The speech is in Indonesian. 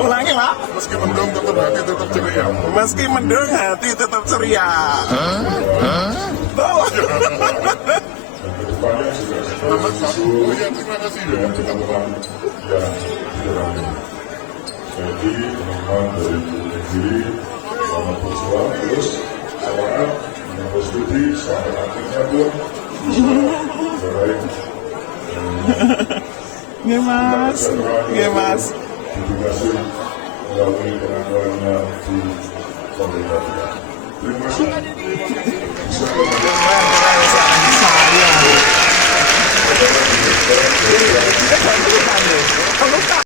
Ulangi, Pak. Meski mendung tetap hati tetap ceria. Meski mendung hati tetap ceria. Tuh. Selamat satu. Oh ya, terima kasih ya. Kita pulang. Ya, jadi teman-teman dari sendiri selamat berjuang terus semangat menembus studi sampai akhirnya pun baik. Nggih, Mas. Nggih, Mas. Dikasih melalui penanggulannya di pemerintah. Terima kasih. Saya.